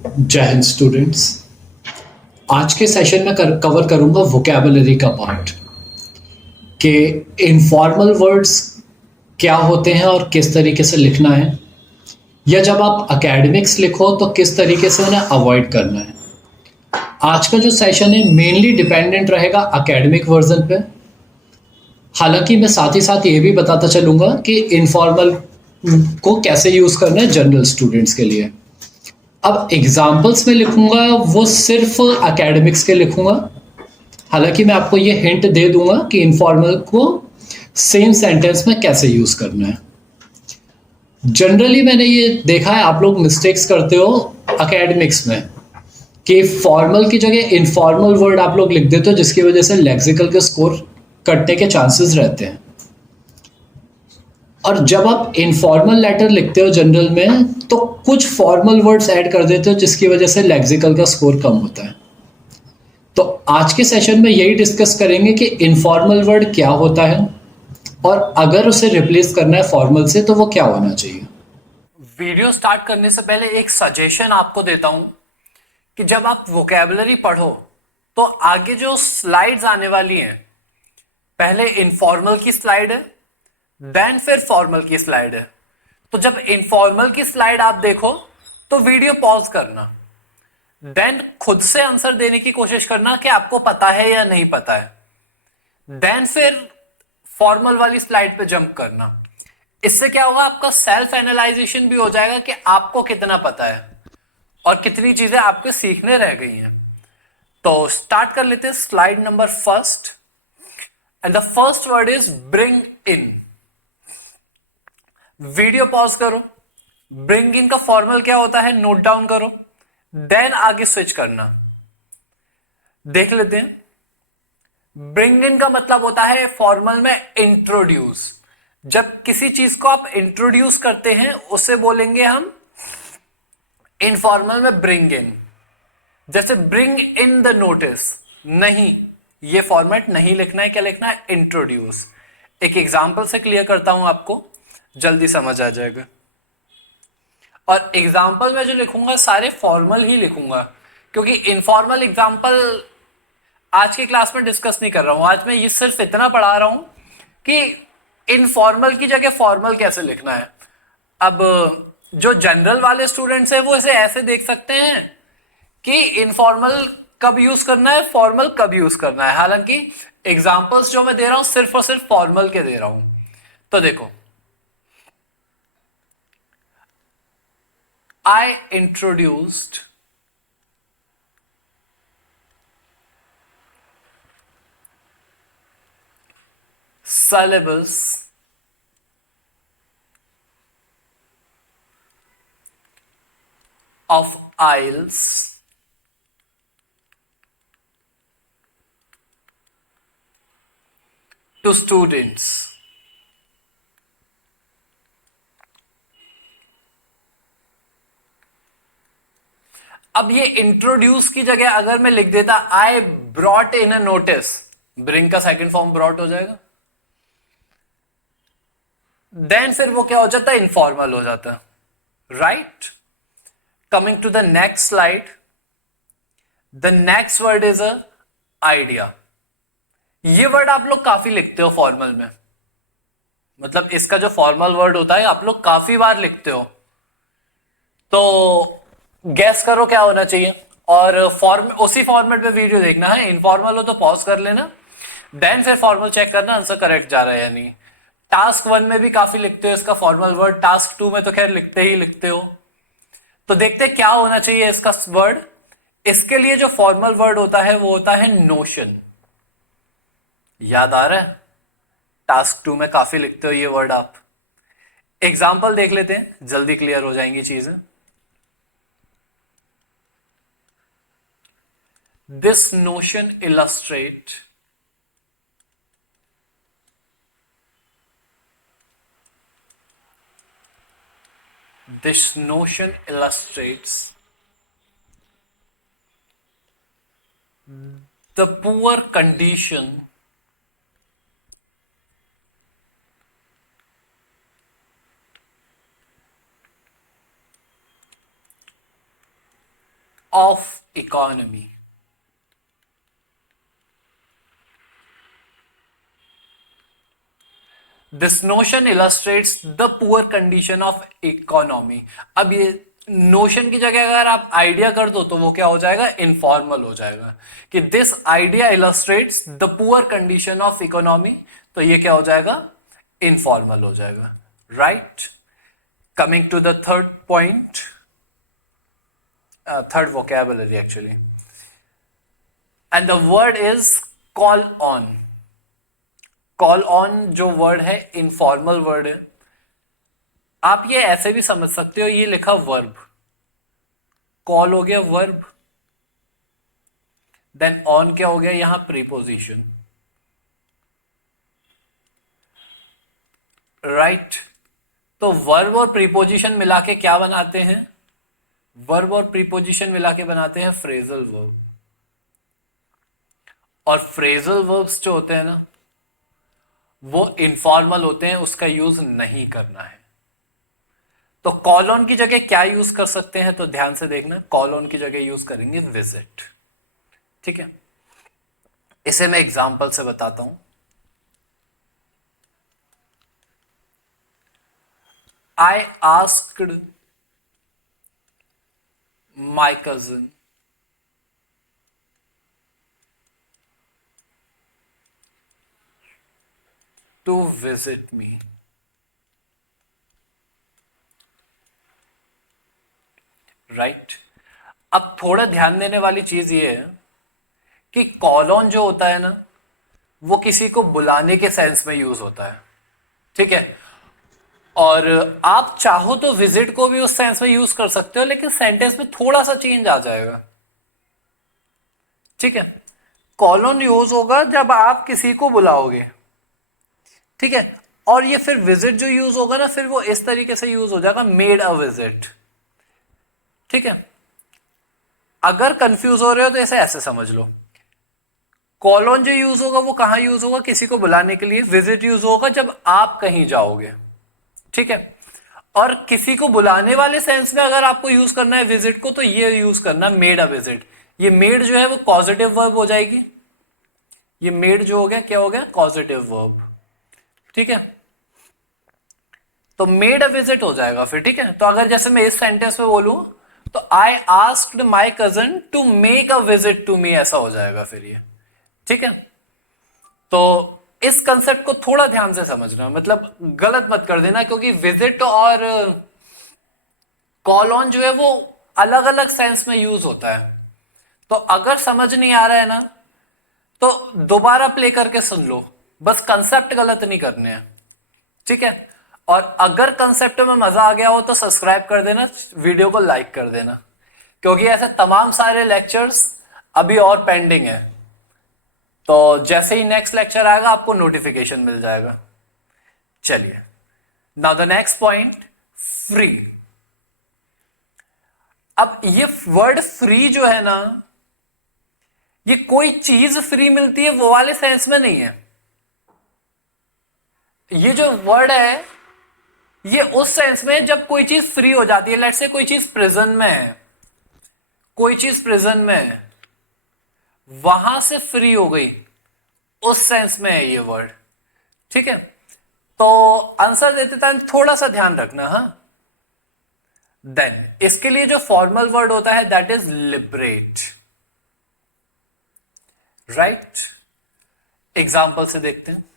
जय हिंद स्टूडेंट्स। आज के सेशन में कवर करूंगा वोकैबुलरी का पार्ट कि इनफॉर्मल वर्ड्स क्या होते हैं और किस तरीके से लिखना है, या जब आप एकेडमिक्स लिखो तो किस तरीके से उन्हें अवॉइड करना है। आज का जो सेशन है मेनली डिपेंडेंट रहेगा एकेडमिक वर्जन पे। हालांकि मैं साथ ही साथ ये भी बताता चलूंगा कि इनफॉर्मल को कैसे यूज़ करना है जनरल स्टूडेंट्स के लिए। अब एग्जाम्पल्स में लिखूंगा वो सिर्फ एकेडमिक्स के लिखूंगा। हालांकि मैं आपको ये हिंट दे दूंगा कि इनफॉर्मल को सेम सेंटेंस में कैसे यूज करना है। जनरली मैंने ये देखा है आप लोग मिस्टेक्स करते हो एकेडमिक्स में कि फॉर्मल की जगह इनफॉर्मल वर्ड आप लोग लिख देते हो, जिसकी वजह से लेक्सिकल के स्कोर कटने के चांसेस रहते हैं। और जब आप इनफॉर्मल लेटर लिखते हो जनरल में तो कुछ फॉर्मल वर्ड्स ऐड कर देते हो, जिसकी वजह से लेक्सिकल का स्कोर कम होता है। तो आज के सेशन में यही डिस्कस करेंगे कि इनफॉर्मल वर्ड क्या होता है और अगर उसे रिप्लेस करना है फॉर्मल से तो वो क्या होना चाहिए। वीडियो स्टार्ट करने से पहले एक सजेशन आपको देता हूं कि जब आप वोकेबलरी पढ़ो तो आगे जो स्लाइड्स आने वाली हैं, पहले इनफॉर्मल की स्लाइड है, देन फिर फॉर्मल की स्लाइड है। तो जब इनफॉर्मल की स्लाइड आप देखो तो वीडियो पॉज करना, देन खुद से आंसर देने की कोशिश करना कि आपको पता है या नहीं पता है, देन फिर फॉर्मल वाली स्लाइड पे जंप करना। इससे क्या होगा, आपका सेल्फ एनालाइजेशन भी हो जाएगा कि आपको कितना पता है और कितनी चीजें आपके सीखने रह गई हैं। तो स्टार्ट कर लेते हैं slide number first, and the first word is bring in. Video pause करो, ब्रिंग इन का फॉर्मल क्या होता है नोट डाउन करो, देन आगे स्विच करना। देख लेते हैं। ब्रिंग इन का मतलब होता है फॉर्मल में इंट्रोड्यूस। जब किसी चीज को आप इंट्रोड्यूस करते हैं उसे बोलेंगे हम इनफॉर्मल में ब्रिंग इन। जैसे ब्रिंग इन द नोटिस, नहीं, ये फॉर्मेट नहीं लिखना है, क्या लिखना है, इंट्रोड्यूस। एक एग्जाम्पल से क्लियर करता हूं, आपको जल्दी समझ आ जाएगा। और एग्जाम्पल में जो लिखूंगा सारे फॉर्मल ही लिखूंगा, क्योंकि इनफॉर्मल एग्जाम्पल आज की क्लास में डिस्कस नहीं कर रहा हूं। आज मैं ये सिर्फ इतना पढ़ा रहा हूं कि इनफॉर्मल की जगह फॉर्मल कैसे लिखना है। अब जो जनरल वाले स्टूडेंट्स हैं वो इसे ऐसे देख सकते हैं कि इनफॉर्मल कब यूज करना है, फॉर्मल कब यूज करना है। हालांकि एग्जाम्पल्स जो मैं दे रहा हूं सिर्फ और सिर्फ फॉर्मल के दे रहा हूं। तो देखो, आई introduced syllabus of IELTS to students। अब ये इंट्रोड्यूस की जगह अगर मैं लिख देता I brought in a notice, bring का सेकंड फॉर्म ब्रॉट हो जाएगा, देन फिर वो क्या हो जाता है, इनफॉर्मल हो जाता है। Right, coming to the next slide, the next word is a idea. ये वर्ड आप लोग काफी लिखते हो फॉर्मल में, मतलब इसका जो फॉर्मल वर्ड होता है आप लोग काफी बार लिखते हो। तो गैस करो क्या होना चाहिए, और फॉर्म उसी फॉर्मेट में वीडियो देखना है। इनफॉर्मल हो तो पॉज कर लेना, देन फिर फॉर्मल चेक करना आंसर करेक्ट जा रहा है या नहीं। टास्क 1 में भी काफी लिखते हो इसका फॉर्मल वर्ड, टास्क 2 में तो खैर लिखते ही लिखते हो। तो देखते हैं क्या होना चाहिए इसका वर्ड। इसके लिए जो फॉर्मल वर्ड होता है वो होता है नोशन। याद आ रहा है, टास्क 2 में काफी लिखते हो ये वर्ड आप। एग्जाम्पल देख लेते हैं, जल्दी क्लियर हो जाएंगी चीजें। This notion illustrate this notion illustrates the poor condition of economy. This notion illustrates the poor condition of economy. अब ये नोशन की जगह अगर आप आइडिया कर दो तो वो क्या हो जाएगा, इनफॉर्मल हो जाएगा, कि this idea illustrates the poor condition of economy, तो ये क्या हो जाएगा, इनफॉर्मल हो जाएगा, right. Coming to the third point, third vocabulary actually, and the word is call on. Call on जो वर्ड है इनफॉर्मल वर्ड है. आप ये ऐसे भी समझ सकते हो, ये लिखा वर्ब, कॉल हो गया वर्ब, देन ऑन क्या हो गया यहां प्रीपोजिशन, राइट. तो वर्ब और प्रीपोजिशन मिला के क्या बनाते हैं, वर्ब और प्रीपोजिशन मिला के बनाते हैं फ्रेजल वर्ब. और फ्रेजल वर्ब्स जो होते हैं ना वो इनफॉर्मल होते हैं, उसका यूज नहीं करना है. तो कॉल ऑन की जगह क्या यूज कर सकते हैं, तो ध्यान से देखना, कॉल ऑन की जगह यूज करेंगे विजिट. ठीक है, इसे मैं एग्जांपल से बताता हूं. आई asked my cousin to visit me. Right. अब थोड़ा ध्यान देने वाली चीज ये है कि कॉल ऑन जो होता है ना वो किसी को बुलाने के सेंस में यूज होता है, ठीक है. और आप चाहो तो विजिट को भी उस सेंस में यूज कर सकते हो, लेकिन सेंटेंस में थोड़ा सा चेंज आ जाएगा, ठीक है. कॉल ऑन यूज होगा जब आप किसी को बुलाओगे, ठीक है. और ये फिर विजिट जो यूज होगा ना फिर वो इस तरीके से यूज हो जाएगा, मेड अ विजिट, ठीक है. अगर कंफ्यूज हो रहे हो तो इसे ऐसे समझ लो, कॉल ऑन जो यूज होगा वो कहां यूज होगा, किसी को बुलाने के लिए. विजिट यूज होगा जब आप कहीं जाओगे, ठीक है. और किसी को बुलाने वाले सेंस में अगर आपको यूज करना है विजिट को तो ये यूज करना मेड अ विजिट. ये मेड जो है वो पॉजिटिव वर्ब हो जाएगी, ये मेड जो हो गया क्या हो गया, पॉजिटिव वर्ब, ठीक है. तो मेड अ विजिट हो जाएगा फिर, ठीक है. तो अगर जैसे मैं इस सेंटेंस में बोलूं तो I asked my cousin to make a visit to me, ऐसा हो जाएगा फिर ये, ठीक है. तो इस कंसेप्ट को थोड़ा ध्यान से समझना, मतलब गलत मत कर देना, क्योंकि विजिट और कॉल ऑन जो है वो अलग अलग सेंस में यूज होता है. तो अगर समझ नहीं आ रहा है ना तो दोबारा प्ले करके सुन लो, बस कंसेप्ट गलत नहीं करने हैं, ठीक है. और अगर कंसेप्ट में मजा आ गया हो तो सब्सक्राइब कर देना, वीडियो को लाइक कर देना, क्योंकि ऐसे तमाम सारे लेक्चर्स अभी और पेंडिंग है. तो जैसे ही नेक्स्ट लेक्चर आएगा आपको नोटिफिकेशन मिल जाएगा. चलिए, now the next point, free. अब ये वर्ड फ्री जो है ना, ये कोई चीज फ्री मिलती है वो वाले सेंस में नहीं है. ये जो वर्ड है ये उस सेंस में जब कोई चीज फ्री हो जाती है. लेट्स से कोई चीज प्रिजन में है, कोई चीज प्रिजन में है, वहां से फ्री हो गई, उस सेंस में है ये वर्ड, ठीक है. तो आंसर देते टाइम थोड़ा सा ध्यान रखना. हाँ, देन इसके लिए जो फॉर्मल वर्ड होता है that is liberate, right. Example से देखते हैं.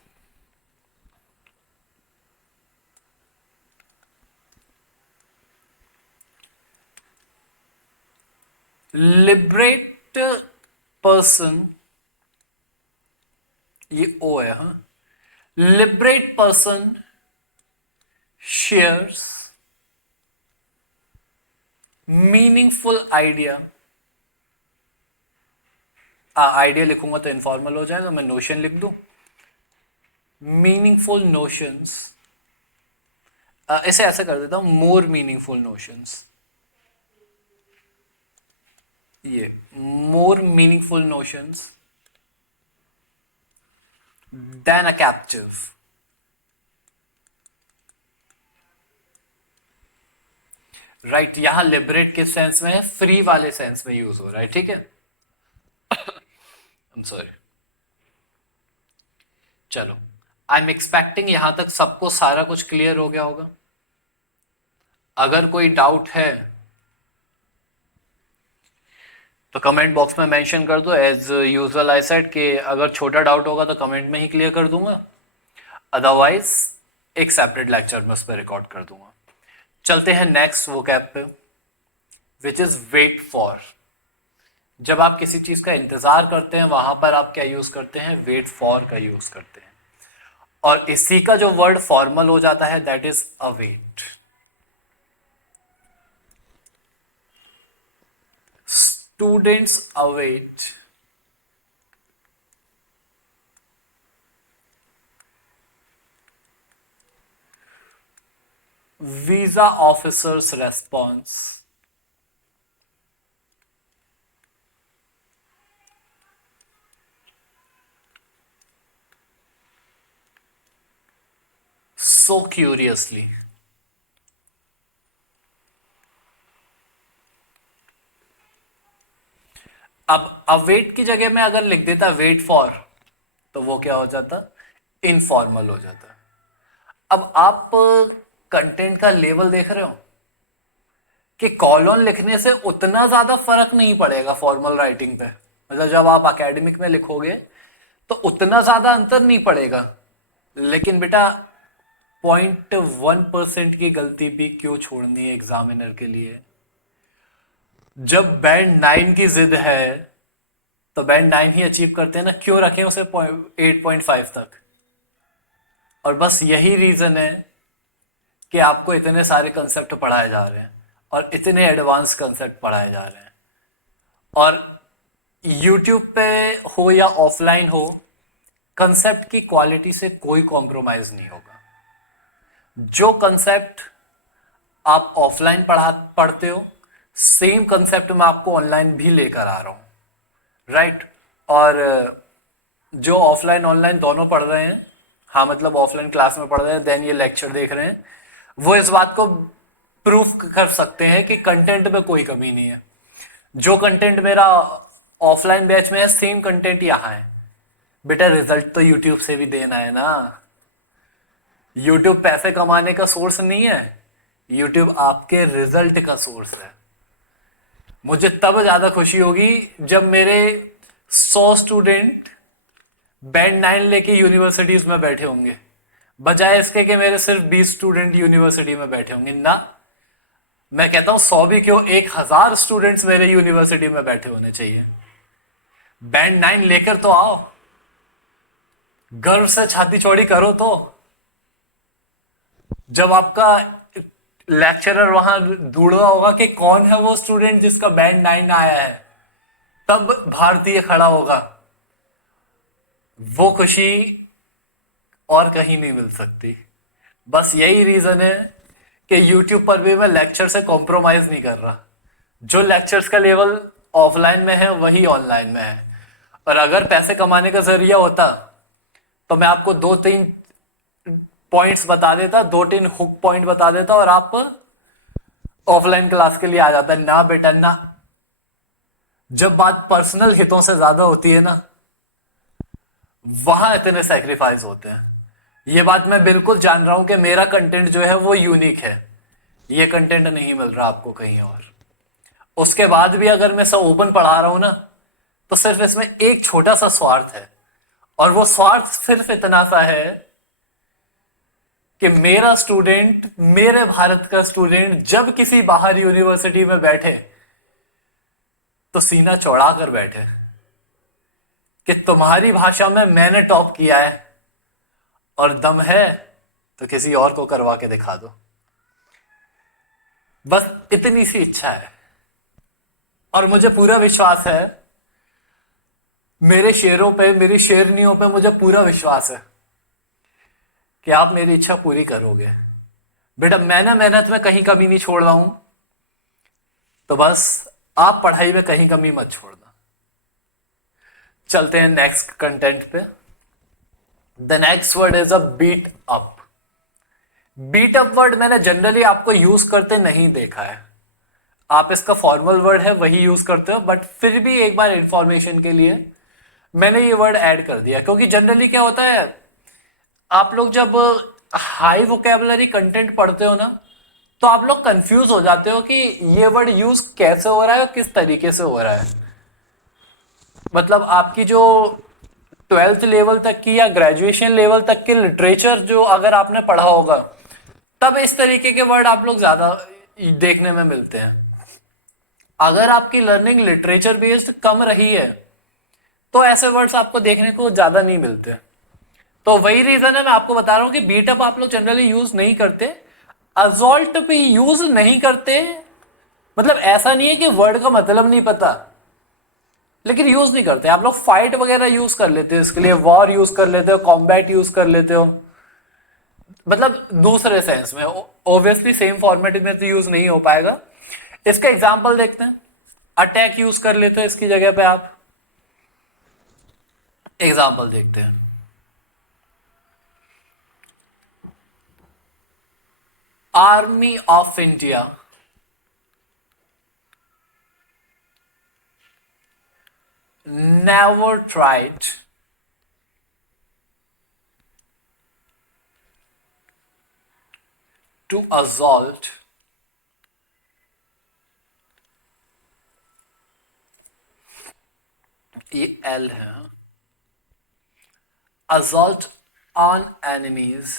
लिबरेट पर्सन, ये ओ है. हाँ, liberate person shares meaningful idea. Idea लिखूंगा तो इनफॉर्मल हो जाएगा, मैं नोशन लिख दूं, मीनिंगफुल नोशंस. इसे ऐसा कर देता हूं, मोर मीनिंगफुल नोशंस. ये मोर मीनिंगफुल नोशंस देन अ कैप्टिव. राइट यहां लिबरेट किस सेंस में है, फ्री वाले सेंस में यूज हो रहा है, ठीक है। I am sorry. चलो, आई एम एक्सपेक्टिंग यहां तक सबको सारा कुछ क्लियर हो गया होगा। अगर कोई डाउट है तो कमेंट बॉक्स में मेंशन कर दो। एज यूजुअल आई सेड कि अगर छोटा डाउट होगा तो कमेंट में ही क्लियर कर दूंगा, अदरवाइज एक सेपरेट लेक्चर में उस पर रिकॉर्ड कर दूंगा। चलते हैं नेक्स्ट वोकैब पे, विच इज वेट फॉर। जब आप किसी चीज का इंतजार करते हैं वहां पर आप क्या यूज करते हैं, वेट फॉर का यूज करते हैं। और इसी का जो वर्ड फॉर्मल हो जाता है that is await. Students await visa officer's response so curiously। अब अवेट की जगह में अगर लिख देता वेट फॉर तो वो क्या हो जाता, इनफॉर्मल हो जाता। अब आप कंटेंट का लेवल देख रहे हो कि कॉलॉन लिखने से उतना ज्यादा फर्क नहीं पड़ेगा फॉर्मल राइटिंग पे, मतलब जब आप एकेडमिक में लिखोगे तो उतना ज्यादा अंतर नहीं पड़ेगा। लेकिन बेटा 0.1% की गलती भी क्यों छोड़नी है एग्जामिनर के लिए। जब बैंड 9 की जिद है तो बैंड 9 ही अचीव करते हैं ना, क्यों रखें उसे 8.5 तक। और बस यही रीजन है कि आपको इतने सारे कंसेप्ट पढ़ाए जा रहे हैं और इतने एडवांस कंसेप्ट पढ़ाए जा रहे हैं। और YouTube पे हो या ऑफलाइन हो, कंसेप्ट की क्वालिटी से कोई कॉम्प्रोमाइज नहीं होगा। जो कंसेप्ट आप ऑफलाइन पढ़ते हो सेम कंसेप्ट मैं आपको ऑनलाइन भी लेकर आ रहा हूं, राइट। और जो ऑफलाइन ऑनलाइन दोनों पढ़ रहे हैं, हाँ मतलब ऑफलाइन क्लास में पढ़ रहे हैं देन ये लेक्चर देख रहे हैं, वो इस बात को प्रूफ कर सकते हैं कि कंटेंट में कोई कमी नहीं है। जो कंटेंट मेरा ऑफलाइन बैच में है सेम कंटेंट यहां है। बेटा रिजल्ट तो यूट्यूब से भी देना है ना। यूट्यूब पैसे कमाने का सोर्स नहीं है, यूट्यूब आपके रिजल्ट का सोर्स है। मुझे तब ज्यादा खुशी होगी जब मेरे 100 स्टूडेंट बैंड 9 लेके यूनिवर्सिटीज में बैठे होंगे, बजाय इसके कि मेरे सिर्फ 20 स्टूडेंट यूनिवर्सिटी में बैठे होंगे ना। मैं कहता हूं 100 भी क्यों, 1000 स्टूडेंट्स मेरे यूनिवर्सिटी में बैठे होने चाहिए। बैंड 9 लेकर तो आओ, गर्व से छाती चौड़ी करो। तो जब आपका लेक्चरर वहां ढूंढ रहा होगा कि कौन है वो स्टूडेंट जिसका बैंड 9 आया है, तब भारतीय खड़ा होगा। वो खुशी और कहीं नहीं मिल सकती। बस यही रीजन है कि YouTube पर भी मैं लेक्चर से कॉम्प्रोमाइज नहीं कर रहा। जो लेक्चर्स का लेवल ऑफलाइन में है वही ऑनलाइन में है। और अगर पैसे कमाने का जरिया होता तो मैं आपको 2-3 पॉइंट्स बता देता, 2-3 हुक पॉइंट बता देता और आप ऑफलाइन क्लास के लिए आ जाता। ना बेटा ना, जब बात पर्सनल हितों से ज्यादा होती है ना, वहां इतने सैक्रिफाइस होते हैं। ये बात मैं बिल्कुल जान रहा हूं कि मेरा कंटेंट जो है वो यूनिक है, ये कंटेंट नहीं मिल रहा आपको कहीं और। उसके बाद भी अगर मैं सब ओपन पढ़ा रहा हूं ना, तो सिर्फ इसमें एक छोटा सा स्वार्थ है, और वो स्वार्थ सिर्फ इतना सा है कि मेरा स्टूडेंट, मेरे भारत का स्टूडेंट जब किसी बाहर यूनिवर्सिटी में बैठे तो सीना चौड़ा कर बैठे कि तुम्हारी भाषा में मैंने टॉप किया है और दम है तो किसी और को करवा के दिखा दो। बस इतनी सी इच्छा है। और मुझे पूरा विश्वास है, मेरे शेरों पे, मेरी शेरनियों पे मुझे पूरा विश्वास है कि आप मेरी इच्छा पूरी करोगे। बेटा मैंने मेहनत में कहीं कमी नहीं छोड़ रहा हूं, तो बस आप पढ़ाई में कहीं कमी मत छोड़ना। चलते हैं नेक्स्ट कंटेंट पे। The next word is a beat up. Beat up word मैंने जनरली आपको यूज करते नहीं देखा है, आप इसका फॉर्मल वर्ड है वही यूज करते हो, बट फिर भी एक बार इंफॉर्मेशन के लिए मैंने ये वर्ड ऐड कर दिया, क्योंकि जनरली क्या होता है, आप लोग जब हाई वोकेबलरी कंटेंट पढ़ते हो ना, तो आप लोग कंफ्यूज हो जाते हो कि ये वर्ड यूज कैसे हो रहा है और किस तरीके से हो रहा है। मतलब आपकी जो 12th लेवल तक की या ग्रेजुएशन लेवल तक के लिटरेचर जो अगर आपने पढ़ा होगा, तब इस तरीके के वर्ड आप लोग ज्यादा देखने में मिलते हैं। अगर आपकी लर्निंग लिटरेचर बेस्ड कम रही है तो ऐसे वर्ड्स आपको देखने को ज्यादा नहीं मिलते। तो वही रीजन है, मैं आपको बता रहा हूं कि बीटअप आप लोग जनरली यूज नहीं करते, अजॉल्ट भी यूज नहीं करते। मतलब ऐसा नहीं है कि वर्ड का मतलब नहीं पता, लेकिन यूज नहीं करते। आप लोग फाइट वगैरह यूज कर लेते हो, इसके लिए वॉर यूज कर लेते हो, कॉम्बैट यूज कर लेते हो, मतलब दूसरे सेंस में। ऑब्वियसली सेम फॉर्मेट में तो यूज नहीं हो पाएगा। इसका एग्जांपल देखते हैं, अटैक यूज कर लेते हो इसकी जगह पे आप। एग्जांपल देखते हैं, army of India never tried to assault ये एल है, assault on enemies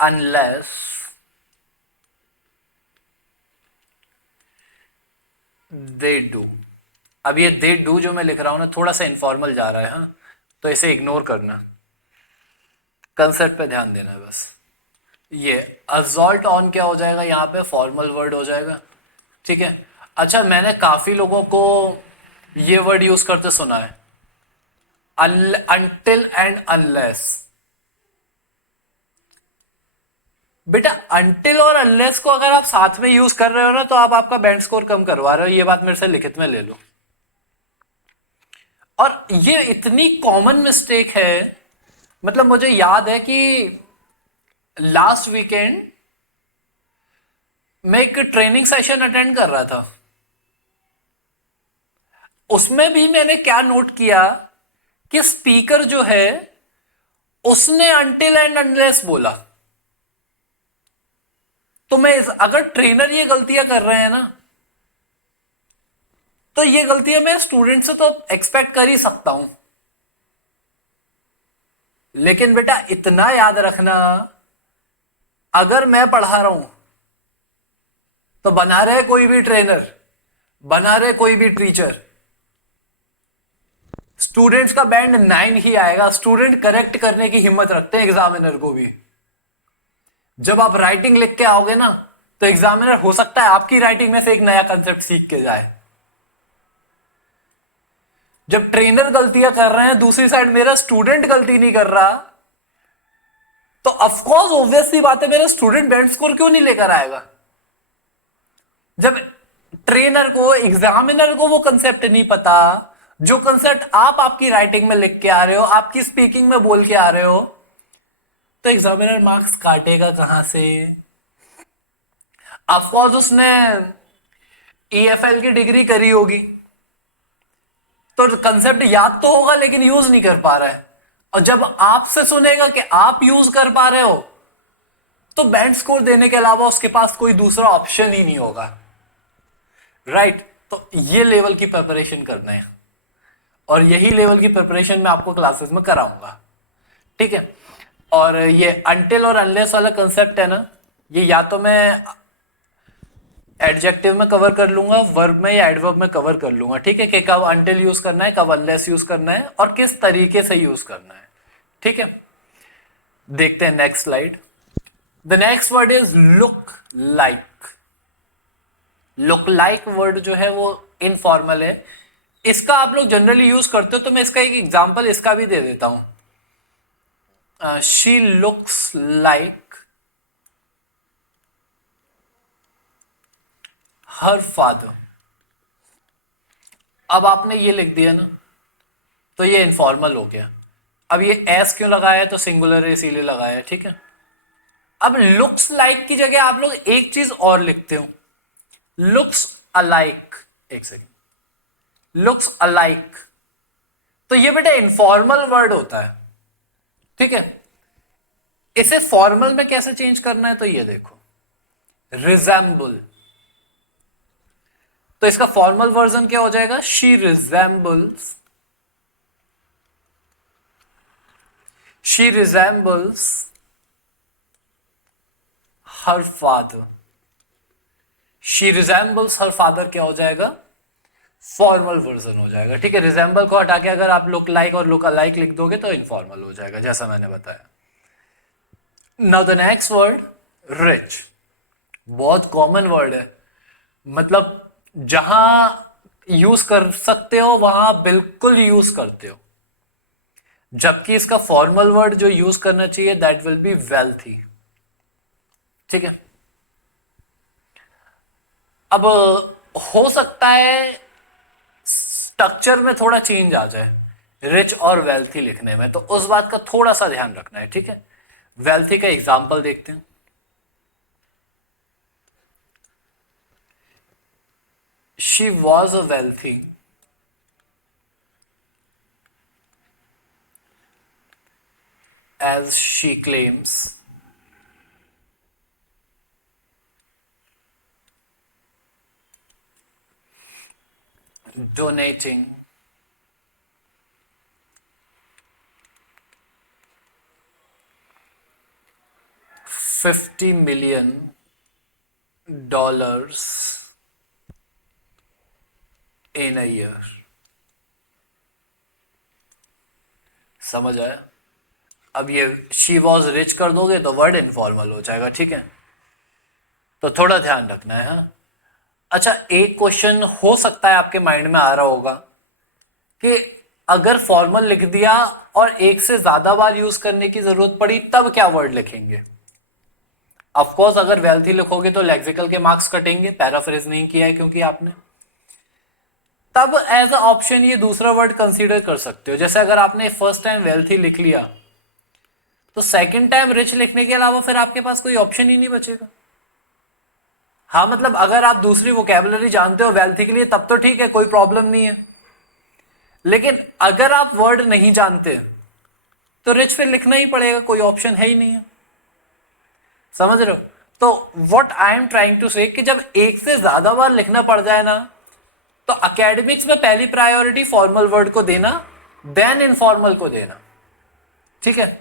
unless they do। अब ये they do जो मैं लिख रहा हूं ना, थोड़ा सा इनफॉर्मल जा रहा है, हाँ, तो इसे इग्नोर करना, कंसेप्ट पे ध्यान देना है बस। ये assault on क्या हो जाएगा यहाँ पे, फॉर्मल वर्ड हो जाएगा, ठीक है। अच्छा, मैंने काफी लोगों को ये वर्ड यूज करते सुना है, until and unless। बेटा until और unless को अगर आप साथ में यूज कर रहे हो ना, तो आप आपका बैंड स्कोर कम करवा रहे हो, ये बात मेरे से लिखित में ले लो। और ये इतनी कॉमन मिस्टेक है, मतलब मुझे याद है कि लास्ट वीकेंड मैं एक ट्रेनिंग सेशन अटेंड कर रहा था, उसमें भी मैंने क्या नोट किया कि स्पीकर जो है उसने until and unless बोला। तो मैं अगर ट्रेनर ये गलतियां कर रहे हैं ना, तो ये गलतियां मैं स्टूडेंट से तो एक्सपेक्ट कर ही सकता हूं, लेकिन बेटा इतना याद रखना, अगर मैं पढ़ा रहा हूं तो बना रहे कोई भी ट्रेनर, बना रहे कोई भी टीचर, स्टूडेंट्स का बैंड 9 ही आएगा। स्टूडेंट करेक्ट करने की हिम्मत रखते हैं एग्जामिनर को भी। जब आप राइटिंग लिख के आओगे ना, तो एग्जामिनर हो सकता है आपकी राइटिंग में से एक नया कंसेप्ट सीख के जाए। जब ट्रेनर गलतियां कर रहे हैं, दूसरी साइड मेरा स्टूडेंट गलती नहीं कर रहा, तो ऑफकोर्स ऑब्वियसली बात है, मेरा स्टूडेंट बैंड स्कोर क्यों नहीं लेकर आएगा। जब ट्रेनर को, एग्जामिनर को वो कंसेप्ट नहीं पता, जो कंसेप्ट आप आपकी राइटिंग में लिख के आ रहे हो, आपकी स्पीकिंग में बोल के आ रहे हो, तो एग्जामिनर मार्क्स काटेगा कहां से। ऑफकोर्स उसने ईएफएल की डिग्री करी होगी, तो कंसेप्ट याद तो होगा लेकिन यूज नहीं कर पा रहा है। और जब आपसे सुनेगा कि आप यूज कर पा रहे हो, तो बैंड स्कोर देने के अलावा उसके पास कोई दूसरा ऑप्शन ही नहीं होगा, राइट। तो ये लेवल की प्रिपरेशन करना है, और यही लेवल की प्रिपरेशन मैं आपको क्लासेस में कराऊंगा, ठीक है। और ये अनटिल और अनलेस वाला कंसेप्ट है ना, ये या तो मैं एडजेक्टिव में कवर कर लूंगा, वर्ब में या एडवर्ब में कवर कर लूंगा, ठीक है, कि कब अनटिल यूज करना है, कब अनलेस यूज करना है, और किस तरीके से यूज करना है, ठीक है। देखते हैं next slide. The next word is look like. Look like word जो है वो इनफॉर्मल है, इसका आप लोग जनरली यूज करते हो, तो मैं इसका एक एग्जांपल इसका भी दे देता हूं। She looks like her father. अब आपने ये लिख दिया ना, तो ये इनफॉर्मल हो गया। अब ये एस क्यों लगाया है, तो सिंगुलर है इसीलिए लगाया है, ठीक है। अब लुक्स लाइक की जगह आप लोग एक चीज और लिखते हो, लुक्स अलाइक। एक सेकेंड, लुक्स अलाइक, तो ये बेटा इनफॉर्मल वर्ड होता है, ठीक है। इसे फॉर्मल में कैसे चेंज करना है, तो ये देखो, रिजेंबल। तो इसका फॉर्मल वर्जन क्या हो जाएगा, she resembles, she resembles her father. She resembles her father क्या हो जाएगा, फॉर्मल वर्जन हो जाएगा, ठीक है। रिजेंबल को हटा के अगर आप लुक लाइक और लुक अलाइक लिख दोगे तो इनफॉर्मल हो जाएगा, जैसा मैंने बताया। Now the next word, rich. बहुत कॉमन वर्ड है, मतलब जहां यूज कर सकते हो वहां बिल्कुल यूज करते हो, जबकि इसका फॉर्मल वर्ड जो यूज करना चाहिए दैट विल बी वेल्थी, ठीक है। अब हो सकता है स्ट्रक्चर में थोड़ा चेंज आ जाए रिच और वेल्थी लिखने में, तो उस बात का थोड़ा सा ध्यान रखना है, ठीक है। वेल्थी का एग्जांपल देखते हैं। She was a wealthy as she claims, donating $50 million in a year। समझ आया? अब ये शी वॉज रिच कर दोगे तो वर्ड इनफॉर्मल हो जाएगा, ठीक है। तो थोड़ा ध्यान रखना है, हाँ। अच्छा, एक क्वेश्चन हो सकता है आपके माइंड में आ रहा होगा कि अगर फॉर्मल लिख दिया और एक से ज्यादा बार यूज करने की जरूरत पड़ी तब क्या वर्ड लिखेंगे। ऑफ कोर्स अगर वेल्थी लिखोगे तो लेक्सिकल के मार्क्स कटेंगे, पैराफ्रेज नहीं किया है क्योंकि आपने, तब एज अ ऑप्शन ये दूसरा वर्ड कंसीडर कर सकते हो। जैसे अगर आपने फर्स्ट टाइम वेल्थी लिख लिया तो सेकंड टाइम रिच लिखने के अलावा फिर आपके पास कोई ऑप्शन ही नहीं बचेगा। हाँ, मतलब अगर आप दूसरी वोकैबुलरी जानते हो वेल्थी के लिए तब तो ठीक है, कोई प्रॉब्लम नहीं है, लेकिन अगर आप वर्ड नहीं जानते तो रिच फिर लिखना ही पड़ेगा, कोई ऑप्शन है ही नहीं है। समझ रहे हो? तो what I am trying to say कि जब एक से ज्यादा बार लिखना पड़ जाए ना, तो एकेडमिक्स में पहली प्रायोरिटी फॉर्मल वर्ड को देना, देन इनफॉर्मल को देना, ठीक है।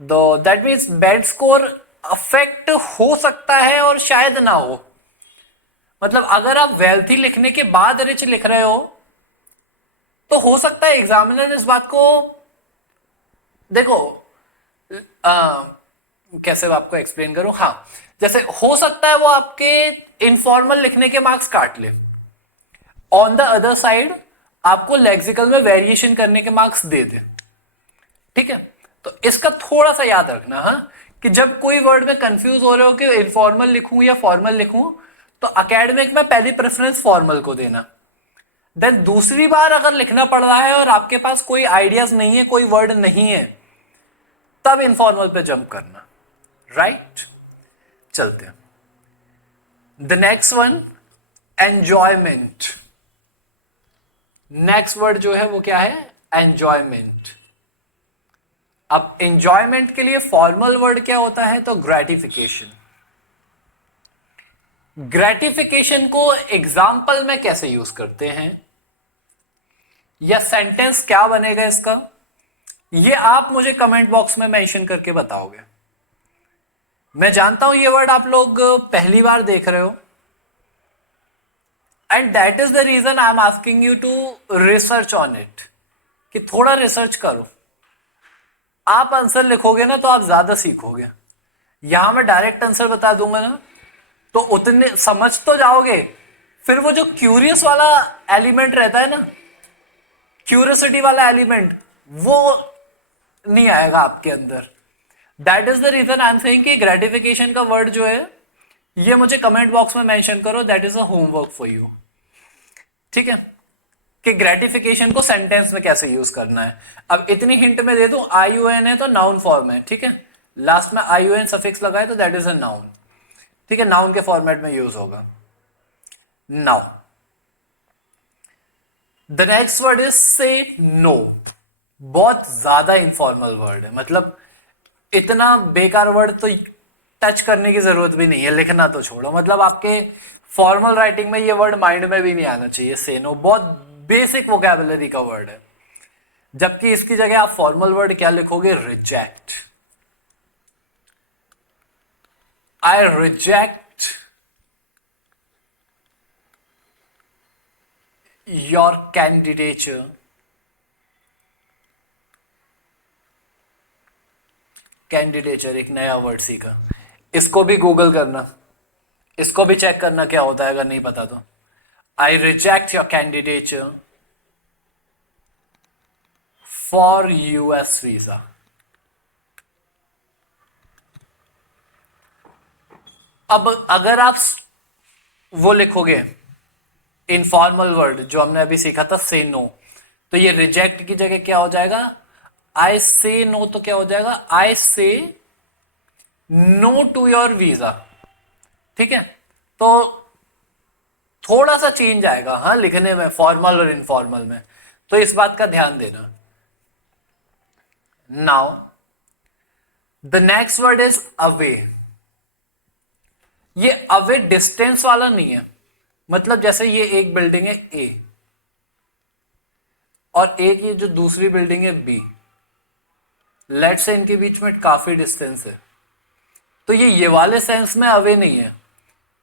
तो that means bed score affect हो सकता है और शायद ना हो। मतलब अगर आप वेल्थी लिखने के बाद रिच लिख रहे हो तो हो सकता है एग्जामिनर इस बात को, देखो कैसे आपको एक्सप्लेन करूं, हाँ, जैसे हो सकता है वो आपके इनफॉर्मल लिखने के मार्क्स काट ले, ऑन द अदर साइड आपको लेक्सिकल में वेरिएशन करने के मार्क्स दे दे, ठीक है। तो इसका थोड़ा सा याद रखना, हाँ, कि जब कोई वर्ड में कंफ्यूज हो रहे हो कि इनफॉर्मल लिखूं या फॉर्मल लिखूं, तो एकेडमिक में पहली प्रेफरेंस फॉर्मल को देना। देन दूसरी बार अगर लिखना पड़ रहा है और आपके पास कोई आइडियाज नहीं है, कोई वर्ड नहीं है, तब इनफॉर्मल पे जंप करना, राइट। चलते हैं the next one, enjoyment. Next word जो है वो क्या है, एंजॉयमेंट। अब एंजॉयमेंट के लिए फॉर्मल वर्ड क्या होता है, तो ग्रेटिफिकेशन। ग्रेटिफिकेशन को एग्जाम्पल में कैसे यूज करते हैं या सेंटेंस क्या बनेगा इसका, ये आप मुझे कमेंट बॉक्स में मेंशन करके बताओगे। मैं जानता हूं ये वर्ड आप लोग पहली बार देख रहे हो, and that is the reason I am asking you to research on it, कि थोड़ा रिसर्च करो। आप आंसर लिखोगे ना तो आप ज्यादा सीखोगे। यहां मैं डायरेक्ट आंसर बता दूंगा ना तो उतने समझ तो जाओगे, फिर वो जो क्यूरियस वाला एलिमेंट रहता है ना, क्यूरियोसिटी वाला एलिमेंट, वो नहीं आएगा आपके अंदर। That is the reason I am saying कि ग्रेटिफिकेशन का वर्ड जो है ये मुझे कमेंट बॉक्स में मेंशन करो, that is a homework for you, ठीक है, कि ग्रेटिफिकेशन को सेंटेंस में कैसे यूज करना है। अब इतनी हिंट में दे दूं, IUN है तो नाउन फॉर्म है, ठीक है, लास्ट में ION सफिक्स लगाए तो दैट इज अ नाउन। ठीक है, नाउन के फॉर्मेट में यूज होगा। Now the next word is से नो। बहुत ज्यादा इंफॉर्मल वर्ड है, मतलब इतना बेकार वर्ड तो टच करने की जरूरत भी नहीं है, लिखना तो छोड़ो, मतलब आपके फॉर्मल राइटिंग में ये वर्ड माइंड में भी नहीं आना चाहिए। से नो बहुत बेसिक वोकैबुलरी का वर्ड है, जबकि इसकी जगह आप फॉर्मल वर्ड क्या लिखोगे? Reject. I reject your candidature. Candidature एक नया वर्ड सीखा, इसको भी गूगल करना, इसको भी चेक करना क्या होता है अगर नहीं पता तो। I reject your candidature for US visa. अब अगर आप वो लिखोगे इनफॉर्मल वर्ड जो हमने अभी सीखा था से नो, तो ये रिजेक्ट की जगह क्या हो जाएगा? आई से नो, तो क्या हो जाएगा? आई से नो टू योर वीजा। ठीक है, तो थोड़ा सा चेंज आएगा हाँ लिखने में, फॉर्मल और इनफॉर्मल में, तो इस बात का ध्यान देना। Now the next word is away. ये अवे डिस्टेंस वाला नहीं है, मतलब जैसे ये एक बिल्डिंग है A और एक ये जो दूसरी बिल्डिंग है B, लेट से इनके बीच में काफी डिस्टेंस है, तो ये वाले सेंस में अवे नहीं है,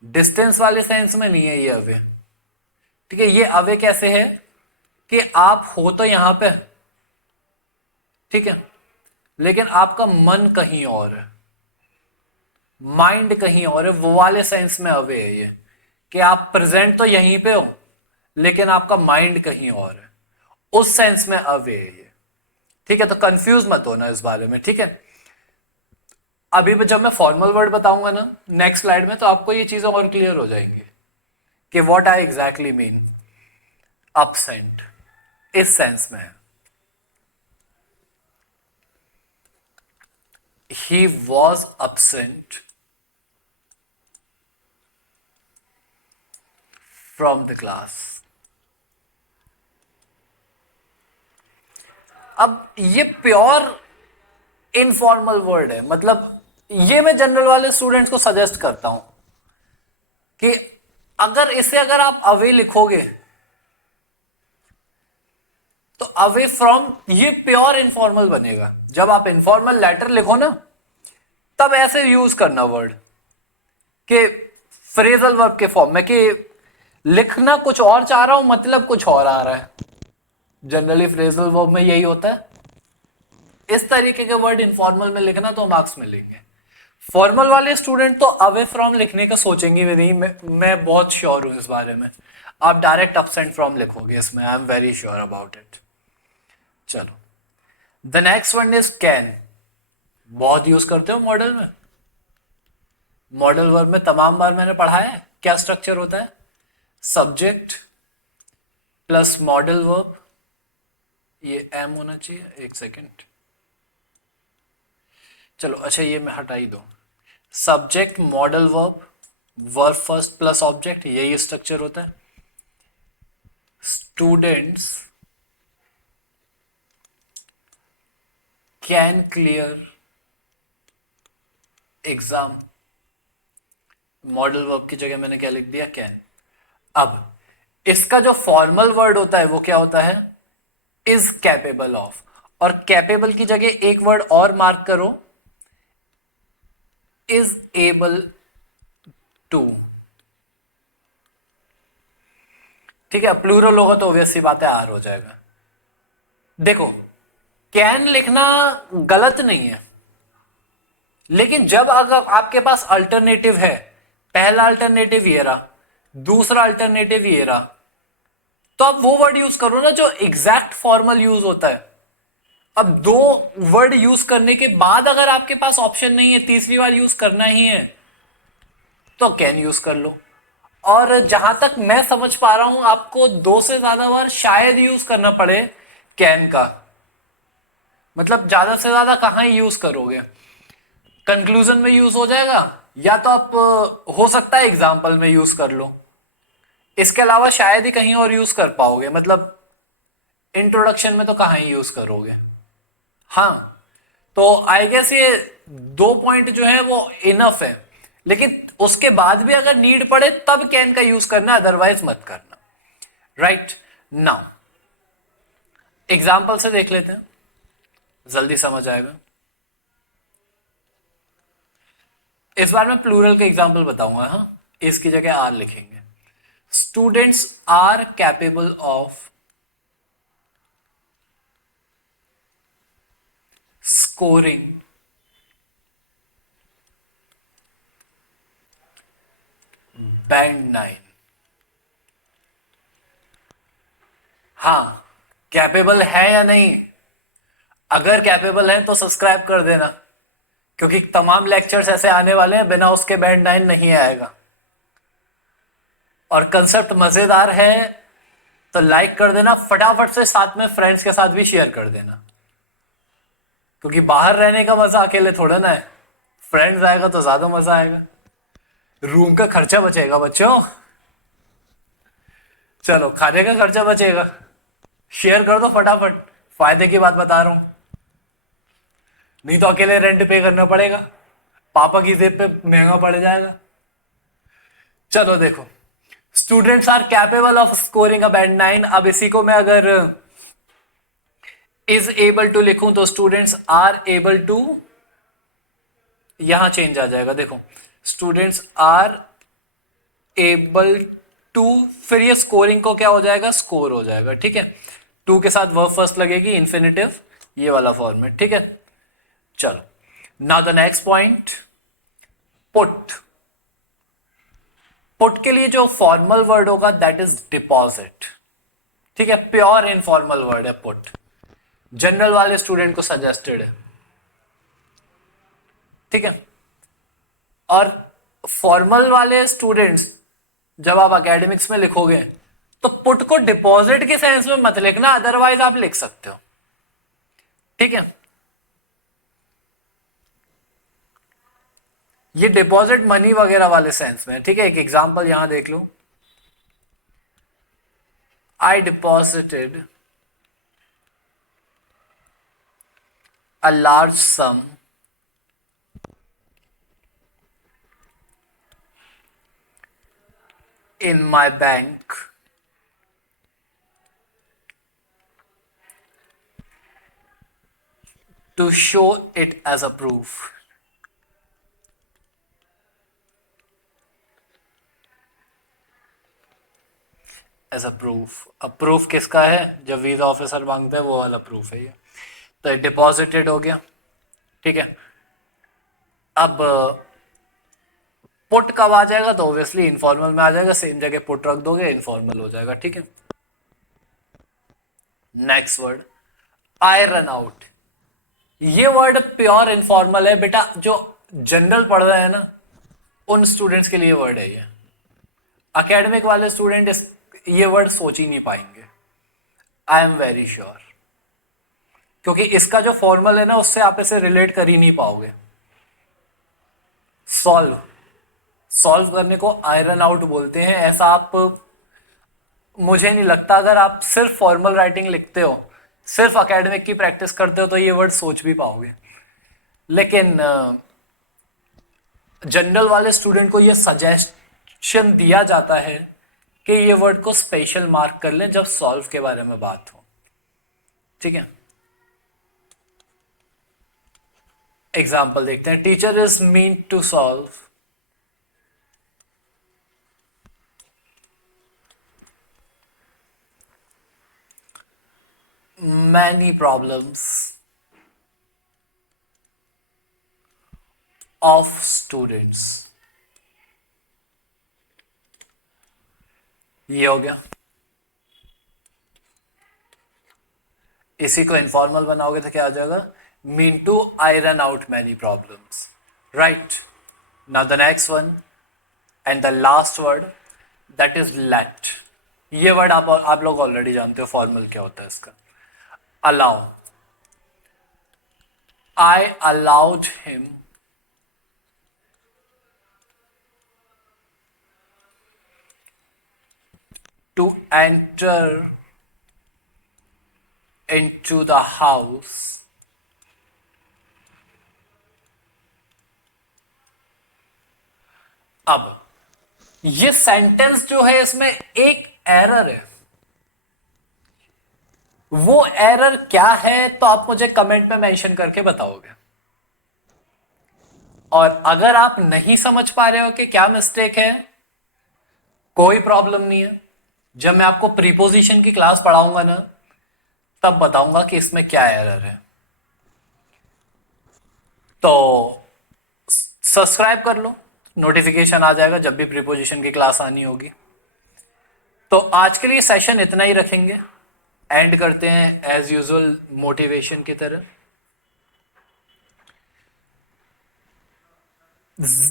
डिस्टेंस वाले सेंस में नहीं है ये अवे। ठीक है, ये अवे कैसे है कि आप हो तो यहां पे, ठीक है, लेकिन आपका मन कहीं और है, माइंड कहीं और है, वो वाले सेंस में अवे है ये, कि आप प्रेजेंट तो यहीं पे हो लेकिन आपका माइंड कहीं और है, उस सेंस में अवे है ये। ठीक है, तो कंफ्यूज मत होना इस बारे में। ठीक है, अभी जब मैं फॉर्मल वर्ड बताऊंगा ना नेक्स्ट स्लाइड में, तो आपको ये चीजें और क्लियर हो जाएंगी कि what I exactly mean. absent इस सेंस में है, he was absent from the class। अब ये प्योर इनफॉर्मल वर्ड है, मतलब ये मैं जनरल वाले स्टूडेंट्स को सजेस्ट करता हूं कि अगर आप अवे लिखोगे तो अवे फ्रॉम ये प्योर इनफॉर्मल बनेगा। जब आप इनफॉर्मल लेटर लिखो ना तब ऐसे यूज करना वर्ड के फ्रेजल वर्ब के फॉर्म में, कि लिखना कुछ और चाह रहा हूं मतलब कुछ और आ रहा है। जनरली फ्रेजल वर्ब में यही होता है, इस तरीके के वर्ड इनफॉर्मल में लिखना तो मार्क्स मिलेंगे। फॉर्मल वाले स्टूडेंट तो अवे फ्रॉम लिखने का सोचेंगे भी नहीं, मैं बहुत श्योर हूं इस बारे में। आप डायरेक्ट एब्सेंट फ्रॉम लिखोगे इसमें, I am very sure about it. चलो, the next one is can. बहुत यूज करते हो मॉडल में, मॉडल वर्ब में तमाम बार मैंने पढ़ाया है। क्या स्ट्रक्चर होता है? सब्जेक्ट प्लस मॉडल वर्ब, ये एम होना चाहिए, एक सेकेंड, चलो अच्छा ये मैं हटा ही दूं। Subject modal verb, verb first plus object, यही स्ट्रक्चर होता है। Students can clear exam, modal verb की जगह मैंने क्या लिख दिया? कैन। अब इसका जो फॉर्मल वर्ड होता है वो क्या होता है? इज कैपेबल ऑफ, और कैपेबल की जगह एक वर्ड और मार्क करो, इज एबल टू। ठीक है, प्लूरल होगा तो ऑब्वियस सी बात है आर हो जाएगा। देखो कैन लिखना गलत नहीं है, लेकिन जब अगर आपके पास अल्टरनेटिव है, पहला अल्टरनेटिव ये रहा, दूसरा अल्टरनेटिव ये रहा, तो आप वो वर्ड यूज करो ना जो एग्जैक्ट फॉर्मल यूज होता है। अब दो वर्ड यूज करने के बाद अगर आपके पास ऑप्शन नहीं है, तीसरी बार यूज करना ही है, तो कैन यूज कर लो। और जहां तक मैं समझ पा रहा हूं, आपको 2 से ज्यादा बार शायद यूज करना पड़े कैन का, मतलब ज्यादा से ज्यादा कहां यूज करोगे। कंक्लूजन में यूज हो जाएगा, या तो आप हो सकता है एग्जाम्पल में यूज कर लो, इसके अलावा शायद ही कहीं और यूज कर पाओगे, मतलब इंट्रोडक्शन में तो कहाँ ही यूज करोगे। हाँ, तो आई गेस ये 2 पॉइंट जो है वो इनफ है, लेकिन उसके बाद भी अगर नीड पड़े तब कैन का यूज करना, अदरवाइज मत करना। राइट, नाउ एग्जाम्पल से देख लेते हैं, जल्दी समझ आएगा। इस बार मैं प्लूरल के एग्जाम्पल बताऊंगा। हाँ, इसकी जगह आर लिखेंगे। Students are capable of scoring band 9। हाँ, कैपेबल है या नहीं? अगर कैपेबल है तो सब्सक्राइब कर देना, क्योंकि तमाम लेक्चर्स ऐसे आने वाले हैं बिना उसके बैंड 9 नहीं आएगा। और कंसेप्ट मजेदार है तो लाइक कर देना फटाफट से, साथ में फ्रेंड्स के साथ भी शेयर कर देना, क्योंकि बाहर रहने का मजा अकेले थोड़ा ना है, फ्रेंड्स आएगा तो ज्यादा मजा आएगा, रूम का खर्चा बचेगा बच्चों। चलो, खाने का खर्चा बचेगा, शेयर कर दो फटाफट, फायदे की बात बता रहा हूं, नहीं तो अकेले रेंट पे करना पड़ेगा, पापा की जेब पे महंगा पड़ जाएगा। चलो देखो, students are capable of scoring a band 9। अब इसी को मैं अगर इज एबल टू लिखूं तो स्टूडेंट्स आर एबल टू, यहां चेंज आ जाएगा। देखो, स्टूडेंट्स आर एबल टू, फिर ये स्कोरिंग को क्या हो जाएगा, स्कोर हो जाएगा। ठीक है, टू के साथ वर्ब फर्स्ट लगेगी, इंफिनिटिव, ये वाला फॉर्मेट। ठीक है, चलो now the next point, put. Put के लिए जो फॉर्मल वर्ड होगा दैट इज डिपॉजिट। ठीक है, प्योर इनफॉर्मल वर्ड है पुट, जनरल वाले स्टूडेंट को सजेस्टेड है। ठीक है, और फॉर्मल वाले स्टूडेंट्स जब आप एकेडमिक्स में लिखोगे तो पुट को डिपॉजिट के सेंस में मत लिखना, अदरवाइज आप लिख सकते हो। ठीक है, ये डिपॉजिट मनी वगैरह वाले सेंस में। ठीक है, एक एग्जांपल यहां देख लो, आई deposited a large sum in my bank to show it as a proof। As a proof. अब प्रूफ किसका है? जब वीजा ऑफिसर मांगता है वो वाला प्रूफ है ये। तो डिपॉजिटेड हो गया। ठीक है, अब पुट कब आ जाएगा? तो ऑब्वियसली इनफॉर्मल में आ जाएगा, सेम जगह पुट रख दोगे इनफॉर्मल हो जाएगा। ठीक है, next word I run out. ये वर्ड प्योर इनफॉर्मल है बेटा, जो जनरल पढ़ रहा है ना उन स्टूडेंट्स के लिए वर्ड है ये। एकेडमिक वाले स्टूडेंट ये वर्ड सोच ही नहीं पाएंगे, आई एम वेरी श्योर, क्योंकि इसका जो फॉर्मल है ना उससे आप इसे रिलेट कर ही नहीं पाओगे। सॉल्व करने को आयरन आउट बोलते हैं। ऐसा आप, मुझे नहीं लगता अगर आप सिर्फ फॉर्मल राइटिंग लिखते हो, सिर्फ एकेडमिक की प्रैक्टिस करते हो तो ये वर्ड सोच भी पाओगे। लेकिन जनरल वाले स्टूडेंट को ये सजेशन दिया जाता है कि ये वर्ड को स्पेशल मार्क कर लें जब सॉल्व के बारे में बात हो। ठीक है, एग्जाम्पल देखते हैं। Teacher is mean to solve many problems of students। ये हो गया। इसी को इनफॉर्मल बनाओगे तो क्या आ जाएगा? Mean to iron out many problems. Right, now the next one and the last word that is late. ये वर्ड आप लोग ऑलरेडी जानते हो फॉर्मल क्या होता है इसका। Allow, I allowed him enter into the house. अब ये सेंटेंस जो है इसमें एक एरर है, वो एरर क्या है तो आप मुझे कमेंट में मेंशन करके बताओगे। और अगर आप नहीं समझ पा रहे हो कि क्या मिस्टेक है, कोई प्रॉब्लम नहीं है, जब मैं आपको प्रीपोजिशन की क्लास पढ़ाऊंगा ना तब बताऊंगा कि इसमें क्या एरर है। तो सब्सक्राइब कर लो, नोटिफिकेशन आ जाएगा जब भी प्रीपोजिशन की क्लास आनी होगी। तो आज के लिए सेशन इतना ही रखेंगे, एंड करते हैं एज यूजुअल मोटिवेशन की तरह।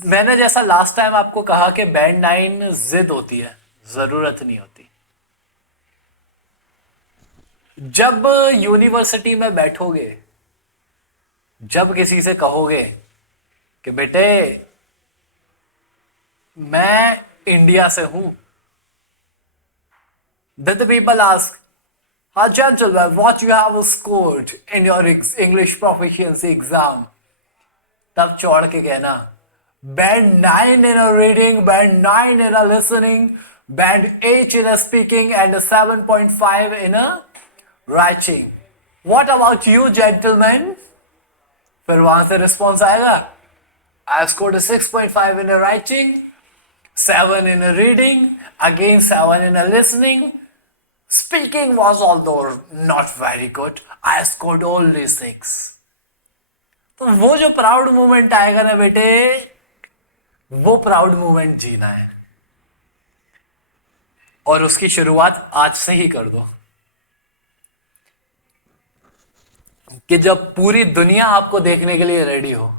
मैंने जैसा लास्ट टाइम आपको कहा कि बैंड 9 जिद होती है, जरूरत नहीं होती। जब यूनिवर्सिटी में बैठोगे, जब किसी से कहोगे कि बेटे मैं इंडिया से हूं, then the people ask, हाँ gentlemen, what you have scored in your English proficiency exam? तब चौड़ के कहना band 9 in a reading, band 9 in a listening, band 8 in a speaking and a 7.5 in a writing. What about you gentlemen? फिर वहां से response आएगा, I scored a 6.5 in a writing, 7 in a reading, again 7 in a listening. Speaking was although not very good, I scored only 6. तो वो जो proud moment आएगा ना बेटे, वो प्राउड मोमेंट जीना है, और उसकी शुरुआत आज से ही कर दो कि जब पूरी दुनिया आपको देखने के लिए रेडी हो।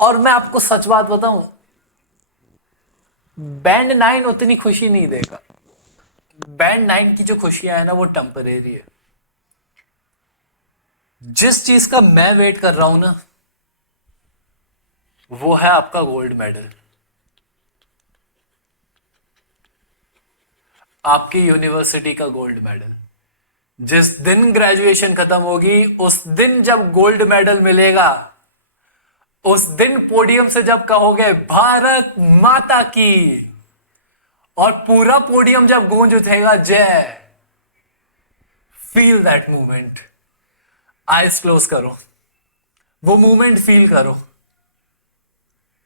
और मैं आपको सच बात बताऊं, बैंड 9 उतनी खुशी नहीं देगा। बैंड 9 की जो खुशियां है ना वो टेम्परेरी है। जिस चीज का मैं वेट कर रहा हूं ना वो है आपका गोल्ड मेडल, आपकी यूनिवर्सिटी का गोल्ड मेडल। जिस दिन ग्रेजुएशन खत्म होगी उस दिन जब गोल्ड मेडल मिलेगा, उस दिन पोडियम से जब कहोगे भारत माता की, और पूरा पोडियम जब गूंज उठेगा जय, feel that movement. Eyes close करो, वो मूवमेंट फील करो।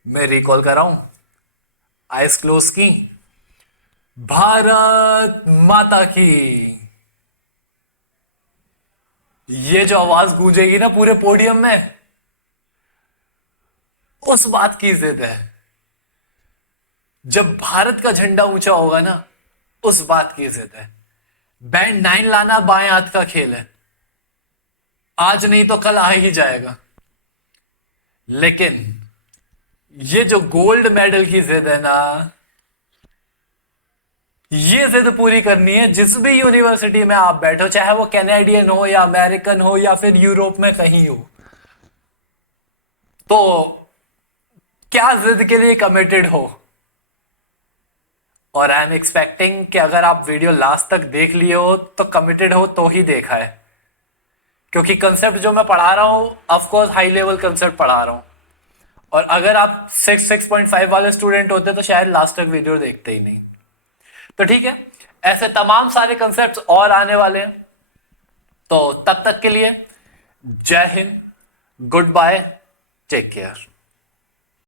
मैं रिकॉल कर रहा हूं, आइज क्लोज की, भारत माता की। ये जो आवाज गूंजेगी ना पूरे पोडियम में, उस बात की जिद है। जब भारत का झंडा ऊंचा होगा ना, उस बात की जिद है। बैंड 9 लाना बाएं हाथ का खेल है, आज नहीं तो कल आ ही जाएगा। लेकिन ये जो गोल्ड मेडल की जिद है ना, ये जिद पूरी करनी है जिस भी यूनिवर्सिटी में आप बैठो, चाहे वो कैनेडियन हो या अमेरिकन हो या फिर यूरोप में कहीं हो। तो क्या जिद के लिए कमिटेड हो। और आई एम एक्सपेक्टिंग कि अगर आप वीडियो लास्ट तक देख लिए हो तो कमिटेड हो तो ही देखा है, क्योंकि कंसेप्ट जो मैं पढ़ा रहा हूं of course high level concept पढ़ा रहा हूं। और अगर आप 6.5 वाले स्टूडेंट होते तो शायद लास्ट तक वीडियो देखते ही नहीं। तो ठीक है, ऐसे तमाम सारे कंसेप्ट्स और आने वाले हैं। तो तब तक के लिए Jai Hind, good bye, take care.